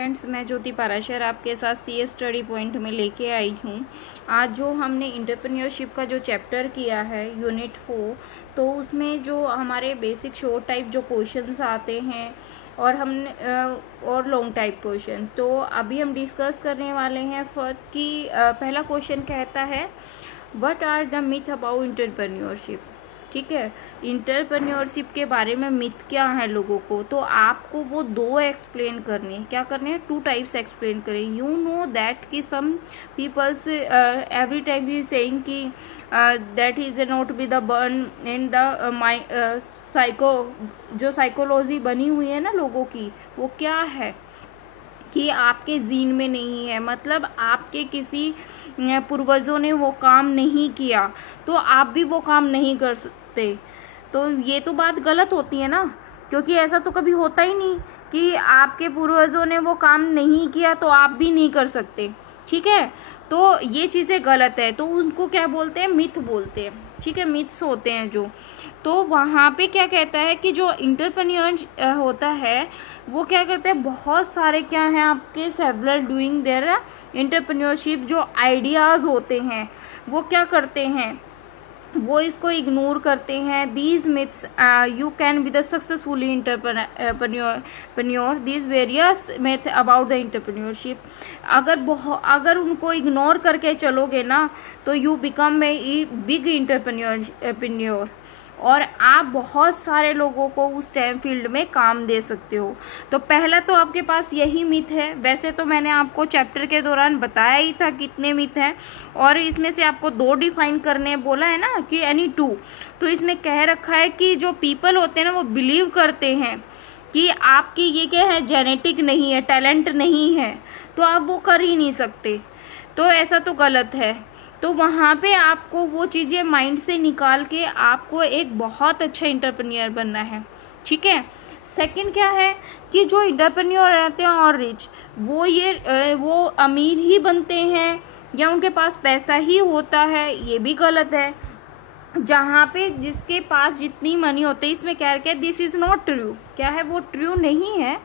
Friends, मैं ज्योति पाराशर आपके साथ सीएस स्टडी पॉइंट में लेके आई हूँ। आज जो हमने इंटरप्रेन्योरशिप का जो चैप्टर किया है यूनिट 4, तो उसमें जो हमारे बेसिक शॉर्ट टाइप जो क्वेश्चंस आते हैं और हमने और लॉन्ग टाइप क्वेश्चन, तो अभी हम डिस्कस करने वाले हैं। फर्स्ट की पहला क्वेश्चन कहता है what are the myth about entrepreneurship. ठीक है, इंटरप्रेन्योरशिप के बारे में मिथ क्या है लोगों को, तो आपको वो दो एक्सप्लेन करने हैं। क्या करने हैं? 2 टाइप्स एक्सप्लेन करें। यू नो दैट कि some peoples every time he saying कि that is not be the burn in the psycho, जो साइकोलॉजी बनी हुई है ना लोगों की, वो क्या है कि आपके जीन में नहीं है, मतलब आपके किसी पूर्वजों ने वो काम नहीं किया तो आप भी वो काम नहीं कर सकते। तो ये तो बात गलत होती है ना, क्योंकि ऐसा तो कभी होता ही नहीं कि आपके पूर्वजों ने वो काम नहीं किया तो आप भी नहीं कर सकते। ठीक है, तो ये चीज़ें गलत है, तो उनको क्या बोलते हैं? मिथ बोलते हैं। ठीक है, मिथ्स होते हैं जो। तो वहाँ पे क्या कहता है कि जो इंटरप्रेन्योर होता है वो क्या कहते हैं, बहुत सारे क्या हैं आपके सेवरल डूइंग देयर इंटरप्रेन्योरशिप, जो आइडियाज़ होते हैं वो क्या करते हैं, वो इसको इग्नोर करते हैं। These myths you can be the successfully entrepreneur these various myth about the entrepreneurship. अगर उनको इग्नोर करके चलोगे ना तो you become a big entrepreneur और आप बहुत सारे लोगों को उस टाइम फील्ड में काम दे सकते हो। तो पहला तो आपके पास यही मिथ है। वैसे तो मैंने आपको चैप्टर के दौरान बताया ही था कितने मिथ हैं, और इसमें से आपको 2 डिफाइन करने बोला है ना कि एनी 2। तो इसमें कह रखा है कि जो पीपल होते हैं ना वो बिलीव करते हैं कि आपकी ये क्या है, जेनेटिक नहीं है, टैलेंट नहीं है, तो आप वो कर ही नहीं सकते। तो ऐसा तो गलत है। तो वहाँ पे आपको वो चीज़ें माइंड से निकाल के आपको एक बहुत अच्छा इंटरप्रेन्योर बनना है। ठीक है, सेकंड क्या है कि जो इंटरप्रेन्योर रहते हैं और रिच, वो अमीर ही बनते हैं या उनके पास पैसा ही होता है, ये भी गलत है। जहाँ पे जिसके पास जितनी मनी होती है, इसमें क्या है, दिस इज नॉट ट्रू। क्या है, वो ट्रू नहीं है।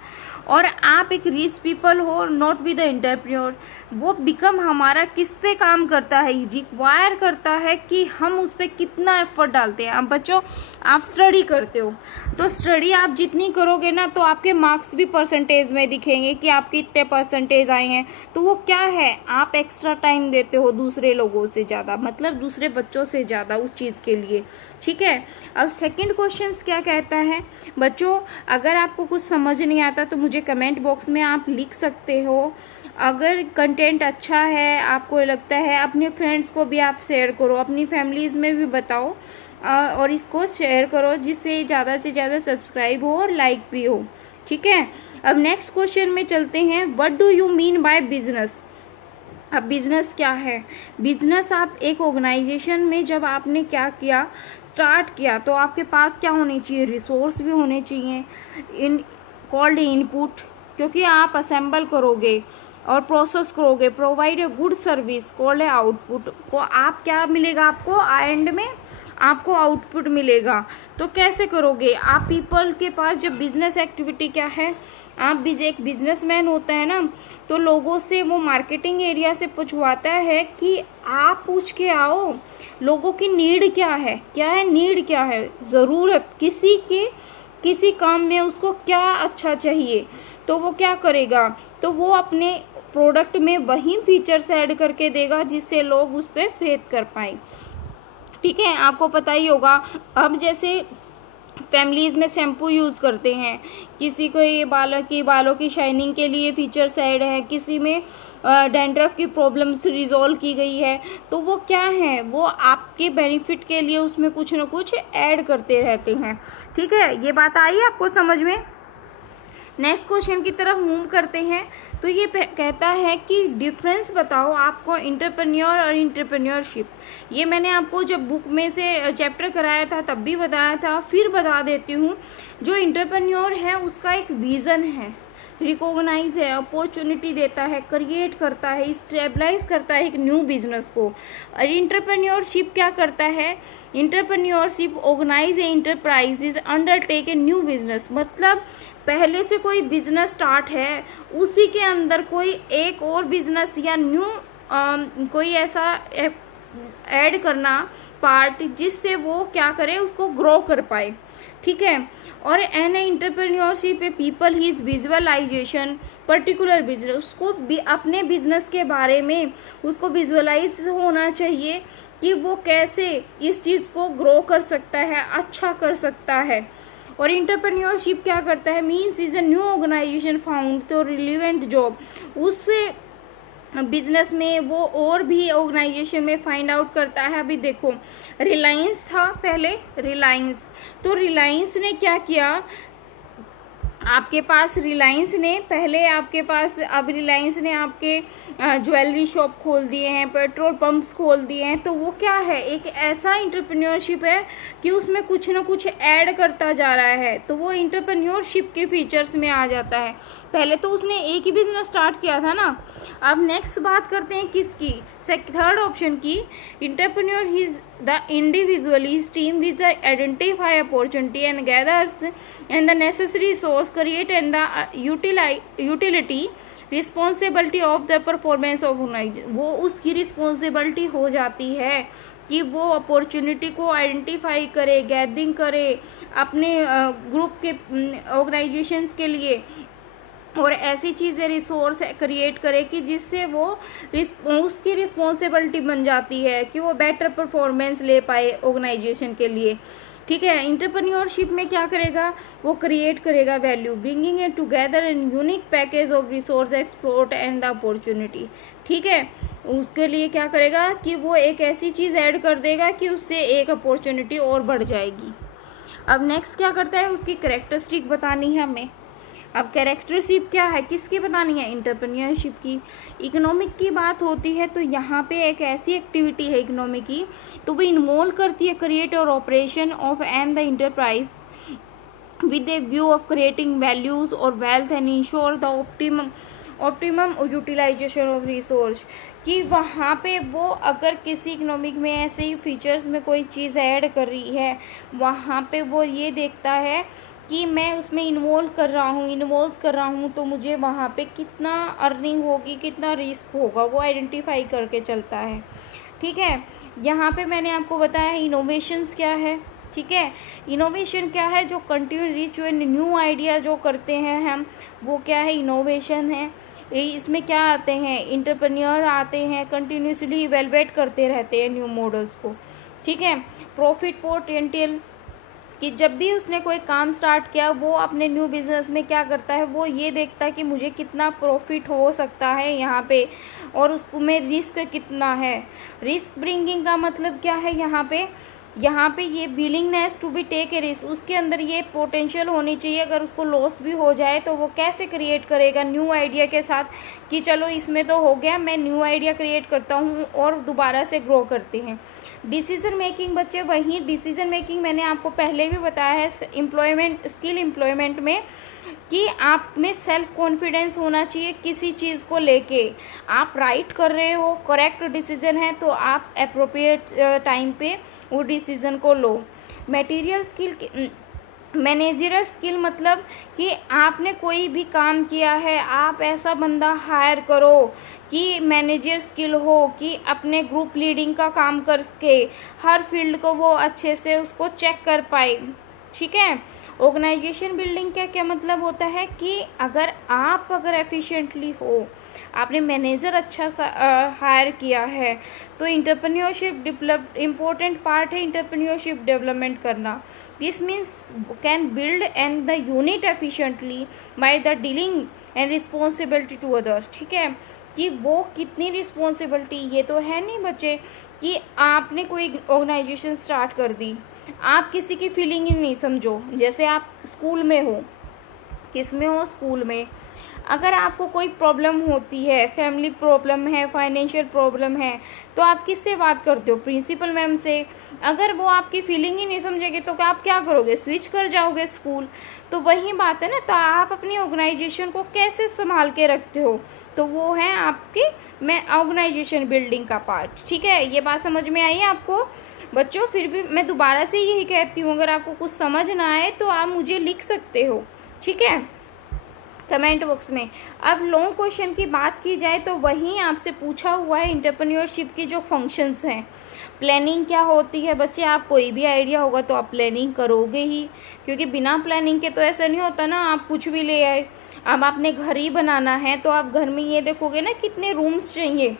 और आप एक रिच पीपल हो, नॉट बी द इंटरप्रेन्योर। वो बिकम हमारा किस पे काम करता है, रिक्वायर करता है कि हम उस पर कितना एफर्ट डालते हैं। अब बच्चों, आप स्टडी करते हो तो स्टडी आप जितनी करोगे ना तो आपके मार्क्स भी परसेंटेज में दिखेंगे कि आपके इतने परसेंटेज आए हैं। तो वो क्या है, आप एक्स्ट्रा टाइम देते हो दूसरे लोगों से ज़्यादा, मतलब दूसरे बच्चों से ज़्यादा उस चीज़ के लिए। ठीक है, अब सेकंड क्वेश्चन क्या कहता है बच्चों, अगर आपको कुछ समझ नहीं आता तो मुझे कमेंट बॉक्स में आप लिख सकते हो। अगर कंटेंट अच्छा है, आपको लगता है, अपने फ्रेंड्स को भी आप शेयर करो, अपनी फैमिलीज़ में भी बताओ और इसको शेयर करो जिससे ज़्यादा से ज़्यादा सब्सक्राइब हो और लाइक भी हो। ठीक है, अब नेक्स्ट क्वेश्चन में चलते हैं। What do you mean by business. अब बिजनेस क्या है? बिजनेस आप एक ऑर्गेनाइजेशन में जब आपने क्या किया, स्टार्ट किया, तो आपके पास क्या होने चाहिए, रिसोर्स भी होने चाहिए, इन कॉल्ड इनपुट, क्योंकि आप असेंबल करोगे और प्रोसेस करोगे, provide a good service called a output. को आप क्या मिलेगा, आपको एंड में आपको आउटपुट मिलेगा। तो कैसे करोगे आप? पीपल के पास जब बिजनेस एक्टिविटी क्या है, आप भी एक बिजनेसमैन होता है ना, तो लोगों से वो मार्केटिंग एरिया से पूछवाता है कि आप पूछ के आओ लोगों की नीड क्या है, नीड क्या है, ज़रूरत किसी काम में उसको क्या अच्छा चाहिए, तो वो क्या करेगा, तो वो अपने प्रोडक्ट में वही फीचर्स ऐड करके देगा जिससे लोग उस पर फेथ कर पाए। ठीक है, आपको पता ही होगा, अब जैसे फैमिलीज़ में शैम्पू यूज़ करते हैं, किसी को ये बालों की शाइनिंग के लिए फीचर्स ऐड है, किसी में डैंड्रफ की प्रॉब्लम्स रिजॉल्व की गई है, तो वो क्या है, वो आपके बेनिफिट के लिए उसमें कुछ ना कुछ ऐड करते रहते हैं। ठीक है, ये बात आई आपको समझ में? नेक्स्ट क्वेश्चन की तरफ मूव करते हैं। तो ये कहता है कि डिफरेंस बताओ आपको इंटरप्रेन्योर और इंटरप्रेन्योरशिप। ये मैंने आपको जब बुक में से चैप्टर कराया था तब भी बताया था, फिर बता देती हूँ। जो इंटरप्रेन्योर है उसका एक विज़न है, रिकॉग्नाइज है, अपॉर्चुनिटी देता है, क्रिएट करता है, स्टेबलाइज करता है एक न्यू बिजनेस को। और एंटरप्रेन्योरशिप क्या करता है, entrepreneurship organise enterprises undertake a new business, मतलब पहले से कोई बिजनेस स्टार्ट है, उसी के अंदर कोई एक और बिजनेस या न्यू कोई ऐसा ऐड करना पार्ट जिससे वो क्या करे, उसको ग्रो कर पाए, ठीक है। और an entrepreneurship a people his visualisation particular business, उसको भी अपने बिजनेस के बारे में उसको विजुअलाइज होना चाहिए कि वो कैसे इस चीज़ को ग्रो कर सकता है, अच्छा कर सकता है। और एंटरप्रेन्योरशिप क्या करता है, means is a new organisation found to relevant job, उस बिजनेस में वो और भी ऑर्गेनाइजेशन में फाइंड आउट करता है। अभी देखो रिलायंस था पहले, रिलायंस, तो रिलायंस ने क्या किया, आपके पास रिलायंस ने पहले आपके पास, अब रिलायंस ने आपके ज्वेलरी शॉप खोल दिए हैं, पेट्रोल पंप्स खोल दिए हैं, तो वो क्या है, एक ऐसा एंटरप्रेन्योरशिप है कि उसमें कुछ ना कुछ ऐड करता जा रहा है, तो वो एंटरप्रेन्योरशिप के फीचर्स में आ जाता है। पहले तो उसने एक ही बिजनेस स्टार्ट किया था ना। अब नेक्स्ट बात करते हैं किसकी, थर्ड ऑप्शन की, entrepreneur is the individualist team which the identify opportunity and gathers and the necessary source create and the utility responsibility of the performance of organisation, वो उसकी रिस्पॉन्सिबिलिटी हो जाती है कि वो अपॉर्चुनिटी को आइडेंटिफाई करे, गैदरिंग करे अपने ग्रुप के ऑर्गेनाइजेशंस के लिए, और ऐसी चीज़ें रिसोर्स क्रिएट करे कि जिससे वो उसकी रिस्पॉन्सिबिलिटी बन जाती है कि वो बेटर परफॉर्मेंस ले पाए ऑर्गेनाइजेशन के लिए, ठीक है। एंटरप्रेन्योरशिप में क्या करेगा, वो क्रिएट करेगा value, bringing it together in unique package of resource exploit and opportunity, ठीक है। उसके लिए क्या करेगा कि वो एक ऐसी चीज़ ऐड कर देगा कि उससे एक अपॉर्चुनिटी और बढ़ जाएगी। अब नेक्स्ट क्या करता है, उसकी कैरेक्टरिस्टिक बतानी है हमें। अब कैरेक्टरिस्टिक क्या है, किसकी बतानी है, एंटरप्रेन्योरशिप की। इकोनॉमिक की बात होती है तो यहाँ पे एक ऐसी एक्टिविटी है इकोनॉमिक की, तो वो इन्वॉल्व करती है क्रिएट और operation of and the enterprise with a view of creating values और wealth and ensure the optimum utilisation of resource, कि वहाँ पे वो अगर किसी इकोनॉमिक में ऐसे ही फीचर्स में कोई चीज़ ऐड कर रही है, वहाँ पे वो ये देखता है कि मैं उसमें इन्वॉल्व कर रहा हूँ तो मुझे वहाँ पे कितना अर्निंग होगी, कितना रिस्क होगा, वो आइडेंटिफाई करके चलता है, ठीक है। यहाँ पे मैंने आपको बताया इनोवेशंस क्या है, ठीक है। इनोवेशन क्या है, जो कंटिन्यू रीच न्यू आइडिया जो करते हैं हम, वो क्या है, इनोवेशन है। इसमें क्या आते हैं, एंटरप्रेन्योर आते हैं, कंटिन्यूसली इवेलुएट करते रहते हैं न्यू मॉडल्स को, ठीक है। प्रॉफिट पोटेंशियल, कि जब भी उसने कोई काम स्टार्ट किया वो अपने न्यू बिजनेस में क्या करता है, वो ये देखता है कि मुझे कितना प्रॉफिट हो सकता है यहाँ पे, और उसको में रिस्क कितना है। रिस्क ब्रिंगिंग का मतलब क्या है, यहाँ पे ये willingness to be take a risk, उसके अंदर ये पोटेंशियल होनी चाहिए, अगर उसको लॉस भी हो जाए तो वो कैसे क्रिएट करेगा न्यू आइडिया के साथ, कि चलो इसमें तो हो गया, मैं न्यू आइडिया क्रिएट करता हूँ और दोबारा से ग्रो करते हैं। डिसीजन मेकिंग बच्चे, वहीं डिसीजन मेकिंग मैंने आपको पहले भी बताया है स्किल एम्प्लॉयमेंट में, कि आप में सेल्फ कॉन्फिडेंस होना चाहिए किसी चीज़ को लेके। आप राइट कर रहे हो, करेक्ट डिसीजन है, तो आप अप्रोप्रिएट टाइम पे वो डिसीजन को लो। मटेरियल स्किल, मैनेजरियल स्किल मतलब कि आपने कोई भी काम किया है, आप ऐसा बंदा हायर करो कि मैनेजर स्किल हो, कि अपने ग्रुप लीडिंग का काम कर सके, हर फील्ड को वो अच्छे से उसको चेक कर पाए, ठीक है। ऑर्गेनाइजेशन बिल्डिंग का क्या मतलब होता है कि अगर एफिशिएंटली हो, आपने मैनेजर अच्छा सा हायर किया है, तो इंटरप्रेन्योरशिप डेवलप इम्पोर्टेंट पार्ट है इंटरप्रेन्योरशिप डेवलपमेंट करना। This means can build and the unit efficiently by the dealing and responsibility to others, ठीक है। कि वो कितनी रिस्पॉन्सिबिलिटी, ये तो है नहीं बच्चे कि आपने कोई ऑर्गेनाइजेशन स्टार्ट कर दी, आप किसी की फीलिंग ही नहीं समझो। जैसे आप स्कूल में हो, किस में हो, स्कूल में अगर आपको कोई प्रॉब्लम होती है, फैमिली प्रॉब्लम है, फाइनेंशियल प्रॉब्लम है, तो आप किससे बात करते हो? प्रिंसिपल मैम से। अगर वो आपकी फीलिंग ही नहीं समझेंगे तो आप क्या करोगे? स्विच कर जाओगे स्कूल। तो वही बात है ना, तो आप अपनी ऑर्गेनाइजेशन को कैसे संभाल के रखते हो? तो वो है आपकी ऑर्गेनाइजेशन बिल्डिंग का पार्ट। ठीक है, ये बात समझ में आई आपको बच्चों? फिर भी मैं दोबारा से यही कहती हूँ, अगर आपको कुछ समझ ना आए तो आप मुझे लिख सकते हो, ठीक है, कमेंट बॉक्स में। अब लॉन्ग क्वेश्चन की बात की जाए तो वहीं आपसे पूछा हुआ है एंटरप्रेन्योरशिप की जो फंक्शंस हैं। प्लानिंग क्या होती है बच्चे? आप कोई भी आइडिया होगा तो आप प्लानिंग करोगे ही, क्योंकि बिना प्लानिंग के तो ऐसा नहीं होता ना आप कुछ भी ले आए। अब आपने घर ही बनाना है तो आप घर में ये देखोगे ना कितने रूम्स चाहिए।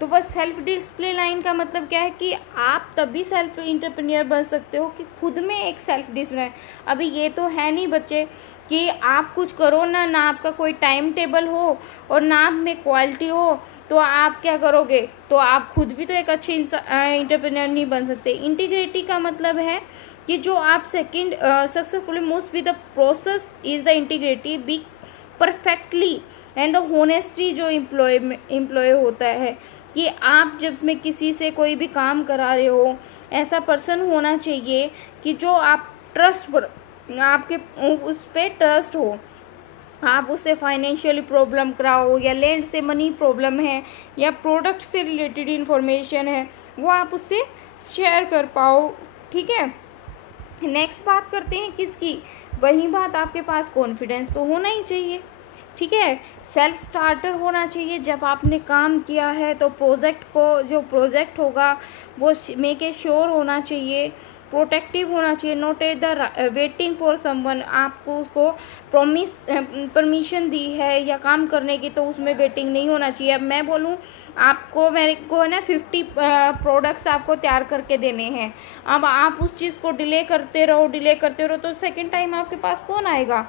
तो बस सेल्फ डिस्प्ले लाइन का मतलब क्या है कि आप तभी सेल्फ एंटरप्रेन्योर बन सकते हो कि खुद में एक सेल्फ डिस्प्ले। अभी ये तो है नहीं बच्चे कि आप कुछ करो ना आपका कोई टाइम टेबल हो और ना आप में क्वालिटी हो, तो आप क्या करोगे? तो आप खुद भी तो एक अच्छे एंटरप्रेन्योर नहीं बन सकते। इंटीग्रिटी का मतलब है कि जो आप second successfully moves with the process is the integrity be perfectly and the honesty जो एम्प्लॉय होता है कि आप जब में किसी से कोई भी काम करा रहे हो, ऐसा पर्सन होना चाहिए कि जो आप ट्रस्ट पर, आपके उस पर ट्रस्ट हो। आप उससे फाइनेंशियली प्रॉब्लम कराओ या लैंड से मनी प्रॉब्लम है या प्रोडक्ट से रिलेटेड इंफॉर्मेशन है, वो आप उससे शेयर कर पाओ, ठीक है। नेक्स्ट बात करते हैं किसकी? वही बात, आपके पास कॉन्फिडेंस तो होना ही चाहिए, ठीक है। सेल्फ स्टार्टर होना चाहिए। जब आपने काम किया है तो जो प्रोजेक्ट होगा वो मेक ए श्योर होना चाहिए, प्रोटेक्टिव होना चाहिए, not at the waiting for someone. आपको उसको परमिशन दी है या काम करने की तो उसमें वेटिंग नहीं होना चाहिए। अब मैं बोलूँ आपको, मेरे को ना 50 प्रोडक्ट्स आपको तैयार करके देने हैं, अब आप उस चीज़ को डिले करते रहो तो सेकेंड टाइम आपके पास कौन आएगा?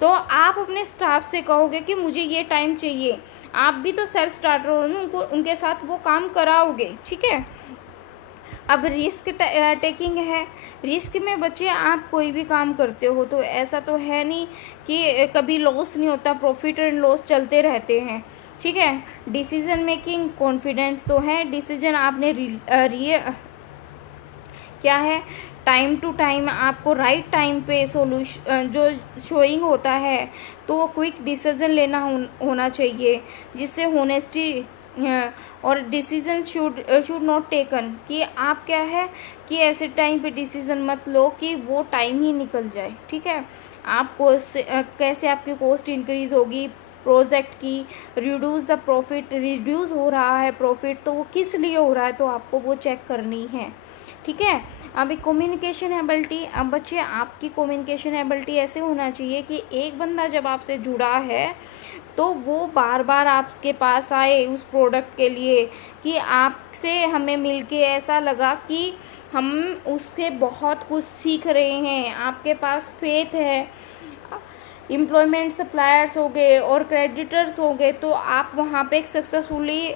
तो आप अपने स्टाफ से कहोगे कि मुझे ये टाइम चाहिए। आप भी तो सेल्फ स्टार्टर हो, उनके साथ वो काम कराओगे, ठीक है। अब रिस्क टेकिंग है। रिस्क में बच्चे आप कोई भी काम करते हो तो ऐसा तो है नहीं कि कभी लॉस नहीं होता, प्रॉफिट एंड लॉस चलते रहते हैं, ठीक है। डिसीजन मेकिंग, कॉन्फिडेंस तो है। डिसीजन आपने क्या है, टाइम टू टाइम आपको राइट टाइम पे सोल्यूशन जो शोइंग होता है तो वो क्विक डिसीजन लेना होना चाहिए, जिससे होनेस्टी और डिसीजन शुड नॉट टेकन कि आप क्या है कि ऐसे टाइम पे डिसीजन मत लो कि वो टाइम ही निकल जाए, ठीक है। आप कैसे आपकी कॉस्ट इंक्रीज होगी प्रोजेक्ट की, रिड्यूस द प्रॉफिट, रिड्यूस हो रहा है प्रॉफिट तो वो किस लिए हो रहा है तो आपको वो चेक करनी है, ठीक है। अब कम्युनिकेशन एबिलिटी। अब बच्चे आपकी कम्युनिकेशन एबिलिटी ऐसे होना चाहिए कि एक बंदा जब आपसे जुड़ा है तो वो बार बार आपके पास आए उस प्रोडक्ट के लिए कि आपसे हमें मिलके ऐसा लगा कि हम उससे बहुत कुछ सीख रहे हैं, आपके पास फेथ है। एम्प्लॉयमेंट सप्लायर्स हो गए और क्रेडिटर्स हो गए तो आप वहाँ पे एक सक्सेसफुली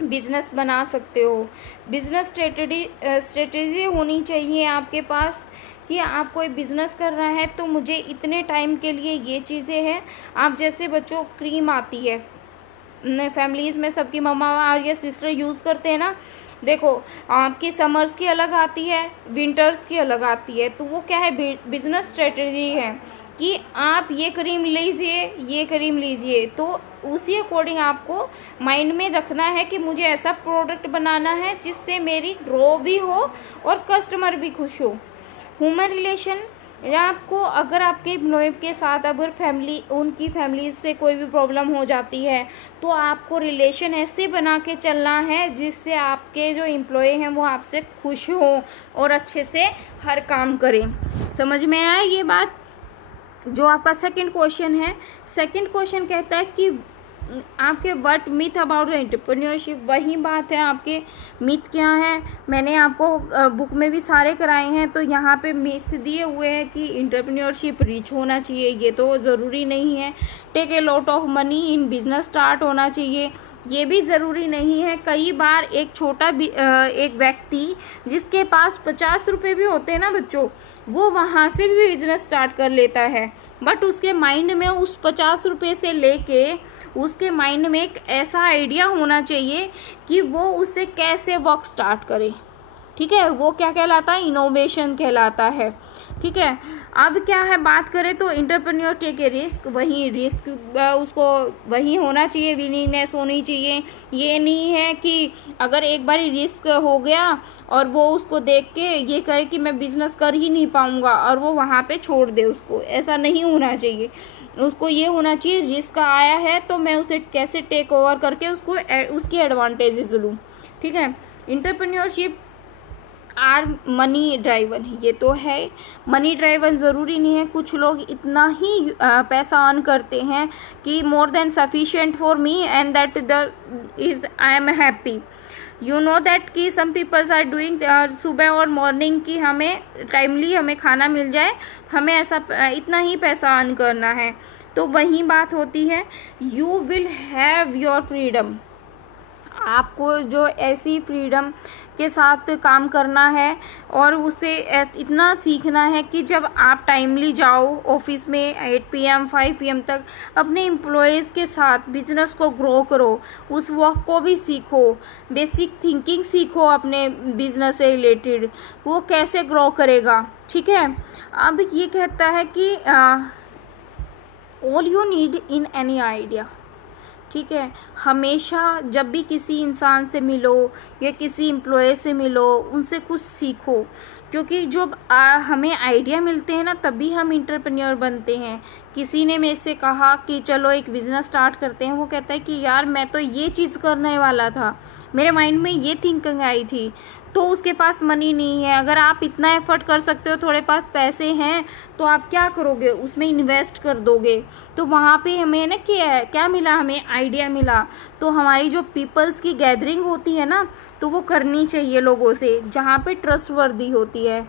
बिजनेस बना सकते हो। बिजनेस स्ट्रेटेजी होनी चाहिए आपके पास कि आप कोई बिजनेस कर रहा है तो मुझे इतने टाइम के लिए ये चीज़ें हैं। आप जैसे बच्चों क्रीम आती है, फैमिलीज़ में सबकी मम्मा और या सिस्टर यूज़ करते हैं ना, देखो आपकी समर्स की अलग आती है, विंटर्स की अलग आती है, तो वो क्या है, बिजनेस स्ट्रेटेजी है कि आप ये क्रीम लीजिए तो उसी अकॉर्डिंग आपको माइंड में रखना है कि मुझे ऐसा प्रोडक्ट बनाना है जिससे मेरी ग्रो भी हो और कस्टमर भी खुश हो। ह्यूमन रिलेशन, या आपको अगर आपके एम्प्लॉय के साथ अगर उनकी फैमिली से कोई भी प्रॉब्लम हो जाती है तो आपको रिलेशन ऐसे बना के चलना है जिससे आपके जो एम्प्लॉय हैं वो आपसे खुश हो और अच्छे से हर काम करें। समझ में आया ये बात? जो आपका सेकंड क्वेश्चन है, सेकंड क्वेश्चन कहता है कि आपके what myth about the entrepreneurship. वही बात है, आपके मिथ क्या है, मैंने आपको बुक में भी सारे कराए हैं। तो यहाँ पे मिथ दिए हुए हैं कि एंटरप्रेन्योरशिप रिच होना चाहिए, ये तो ज़रूरी नहीं है। Take a lot of money in business start होना चाहिए, ये भी ज़रूरी नहीं है। कई बार एक छोटा भी एक व्यक्ति जिसके पास 50 रुपये भी होते हैं ना बच्चों, वो वहाँ से भी बिजनेस स्टार्ट कर लेता है, बट उसके माइंड में उस 50 रुपये से लेके उसके माइंड में एक ऐसा आइडिया होना चाहिए कि वो उससे कैसे वर्क स्टार्ट करे। ठीक है, वो क्या कहलाता है? इनोवेशन कहलाता है। ठीक है, अब क्या है, बात करें तो एंटरप्रेन्योर टेक ए रिस्क, वही रिस्क उसको वही होना चाहिए, विलिंगनेस होनी चाहिए। ये नहीं है कि अगर एक बार रिस्क हो गया और वो उसको देख के ये करे कि मैं बिजनेस कर ही नहीं पाऊंगा और वो वहाँ पे छोड़ दे उसको, ऐसा नहीं होना चाहिए। उसको ये होना चाहिए रिस्क आया है तो मैं उसे कैसे टेक ओवर करके उसको उसकी एडवांटेजेस लूँ। ठीक है, एंटरप्रेन्योरशिप आर मनी ड्राइवन, ये तो है मनी ड्राइवन, ज़रूरी नहीं है। कुछ लोग इतना ही पैसा अर्न करते हैं कि more than sufficient for me and that the is I am happy. You know that कि सम पीपल्स आर डूइंग सुबह और मॉर्निंग की हमें टाइमली हमें खाना मिल जाए, हमें ऐसा इतना ही पैसा अर्न करना है। तो वही बात होती है, you will have your freedom. आपको जो ऐसी फ्रीडम के साथ काम करना है और उससे इतना सीखना है कि जब आप टाइमली जाओ ऑफिस में 8 PM 5 PM तक, अपने एम्प्लॉयज़ के साथ बिजनेस को ग्रो करो, उस वर्क को भी सीखो, बेसिक थिंकिंग सीखो अपने बिजनेस से रिलेटेड, वो कैसे ग्रो करेगा। ठीक है, अब ये कहता है कि all you need in any idea. ठीक है, हमेशा जब भी किसी इंसान से मिलो या किसी एम्प्लॉय से मिलो, उनसे कुछ सीखो, क्योंकि जब हमें आइडिया मिलते हैं ना तभी हम एंटरप्रेन्योर बनते हैं। किसी ने मेरे से कहा कि चलो एक बिज़नेस स्टार्ट करते हैं, वो कहता है कि यार मैं तो ये चीज़ करने वाला था, मेरे माइंड में ये थिंकिंग आई थी, तो उसके पास मनी नहीं है। अगर आप इतना एफर्ट कर सकते हो, थोड़े पास पैसे हैं, तो आप क्या करोगे, उसमें इन्वेस्ट कर दोगे। तो वहाँ पे हमें ना क्या मिला, हमें आइडिया मिला। तो हमारी जो पीपल्स की गैदरिंग होती है ना, तो वो करनी चाहिए लोगों से जहाँ पे ट्रस्टवर्दी होती है।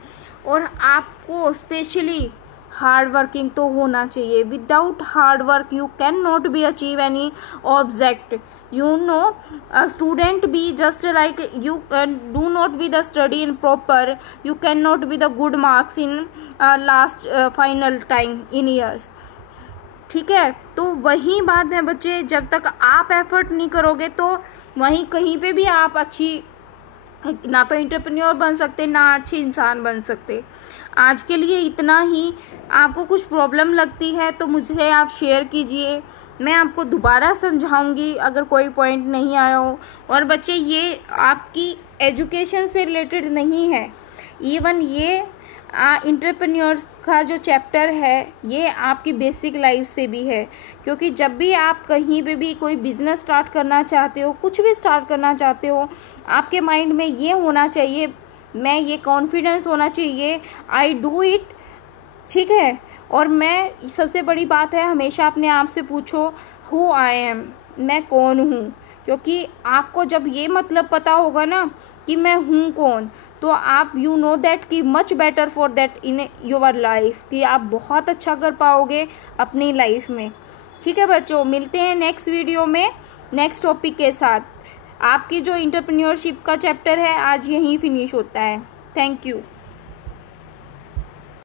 और आपको स्पेशली हार्ड वर्किंग तो होना चाहिए। Without hard work you can not be achieve any object. You know, a student be just like you do not be the study in proper, you cannot be the good marks in last final time in years। ठीक है, तो वही बात है बच्चे, जब तक आप एफर्ट नहीं करोगे तो वहीं कहीं पे भी आप अच्छी ना तो एंटरप्रेन्योर बन सकते, ना अच्छे इंसान बन सकते। आज के लिए इतना ही। आपको कुछ प्रॉब्लम लगती है तो मुझसे आप शेयर कीजिए, मैं आपको दोबारा समझाऊंगी अगर कोई पॉइंट नहीं आया हो। और बच्चे, ये आपकी एजुकेशन से रिलेटेड नहीं है, इवन ये एंटरप्रेन्योर्स का जो चैप्टर है ये आपकी बेसिक लाइफ से भी है। क्योंकि जब भी आप कहीं पे भी कोई बिजनेस स्टार्ट करना चाहते हो, कुछ भी स्टार्ट करना चाहते हो, आपके माइंड में ये होना चाहिए, मैं ये कॉन्फिडेंस होना चाहिए, आई डू इट। ठीक है, और मैं सबसे बड़ी बात है, हमेशा अपने आप से पूछो हु आई एम, मैं कौन हूँ। क्योंकि आपको जब ये मतलब पता होगा ना कि मैं हूँ कौन, तो आप यू नो दैट कि much better for that in your life, कि आप बहुत अच्छा कर पाओगे अपनी लाइफ में। ठीक है बच्चों, मिलते हैं नेक्स्ट वीडियो में नेक्स्ट टॉपिक के साथ। आपकी जो एंटरप्रेन्योरशिप का चैप्टर है आज यहीं फिनिश होता है। Thank you.